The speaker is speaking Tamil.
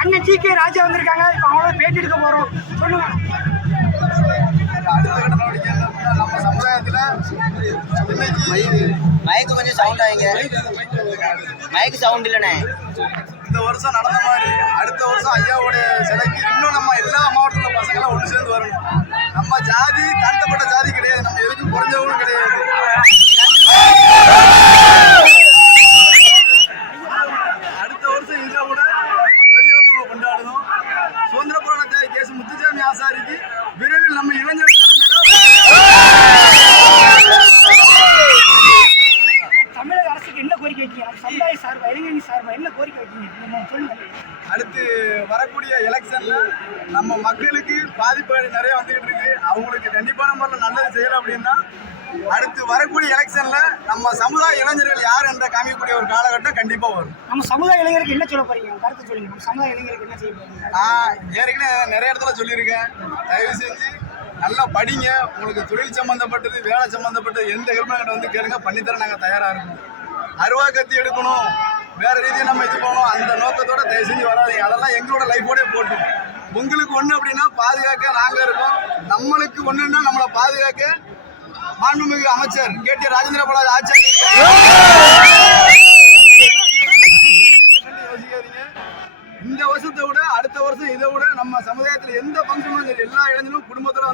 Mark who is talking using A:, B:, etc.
A: அண்ணன் ஜி கே ராஜா வந்திருக்காங்க. இப்போ அவங்கள பேட்டி எடுக்க போறோம். சொல்லுங்க.
B: நம்ம சமுதாயத்துல
C: மைக்கு கொஞ்சம் சவுண்ட் ஆகுங்க மைக்கு சவுண்ட் இல்லைண்ணே.
B: இந்த வருஷம் நடந்த மாதிரி அடுத்த வருஷம் ஐயாவுடைய சிலைக்கு இன்னும் நம்ம எல்லா மாவட்டத்துல ஆசாரிக்கு விரைவில் நம்ம இளைஞர்
A: சமுதாய சார்பா? இளைஞரணி சார்பா என்ன கோரிக்கை வைக்கீங்க சொல்லுங்க
B: அடுத்து வரக்கூடிய எலெக்ஷன்ல நம்ம மக்களுக்கு பாதிப்புகள் நிறைய வந்துகிட்டு இருக்கு. அவங்களுக்கு கண்டிப்பான முறையில் நல்லது செய்யலாம் அப்படின்னா அடுத்து வரக்கூடிய எலெக்ஷன்ல நம்ம சமுதாய இளைஞர்கள் யார் என்ற காமிக்கக்கூடிய ஒரு காலகட்டம் கண்டிப்பா வரும்.
A: நம்ம சமுதாய இளைஞருக்கு என்ன சொல்ல போறீங்க? கருத்து சொல்லுங்க. நம்ம சமுதாய இளைஞருக்கு என்ன செய்ய போறீங்க?
B: நான் ஏற்கனவே நிறைய இடத்துல சொல்லியிருக்கேன். தயவு செஞ்சு நல்லா படிங்க. உங்களுக்கு தொழில் சம்பந்தப்பட்டது வேலை சம்பந்தப்பட்டது எந்த ஹெல்ப்மெண்ட் வந்து கேளுங்க. பண்ணித்தர நாங்கள் தயாராக இருக்கோம். அருவா கத்தி எடுக்கணும். வேற ரீதியாக நம்ம இது போகணும் அந்த நோக்கத்தோட தயவு செஞ்சு வராதீங்க. அதெல்லாம் எங்களோட லைஃபோடே போட்டு உங்களுக்கு ஒன்று அப்படின்னா பாதுகாக்க நாங்கள் இருக்கோம். நம்மளுக்கு ஒன்றுன்னா நம்மளை பாதுகாக்க மாண்புமிகு அமைச்சர் கே. டி. ராஜேந்திர பிரசாத் ஆச்சாரி இந்த வருஷத்தை விட அடுத்த வருஷம் இதை விட நம்ம சமுதாயத்தில் எந்த ஃபங்க்ஷனும் சரி எல்லா இடங்களும் குடும்பத்தோட